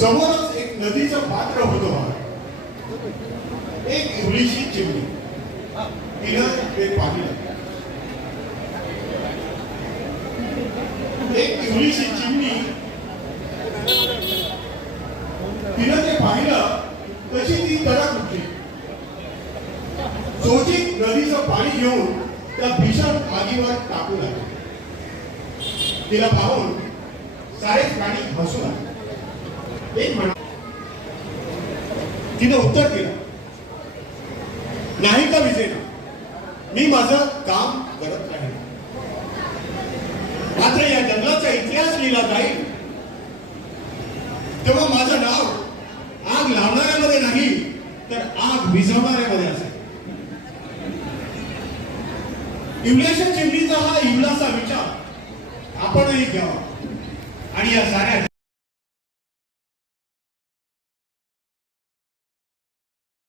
समोरच एक नदीचं पात्र होतं. एक इवलीशी चिमणी तिनं ते पाहिलं. एक इवलीशी चिमणी तिनं ते पाहिलं. तशी ती तडक उठली. चोचीत नदीचं पाणी घेऊन त्या भीषण आगीवर टाकू लागली. तिला पाहून सारे प्राणी हसू लागले. एक म्हणा तिने उत्तर दिलं, नाही का विजेना, मी माझं काम करत राहील. मात्र या जंगलाचा इतिहास लिहिला जाईल तेव्हा माझं नाव आग लावणाऱ्यामध्ये नाही तर आग विझवणाऱ्यामध्ये असेल. इवल्याच्या चिमणीचा हा इवलासा विचार आपणही घ्यावा आणि या साऱ्या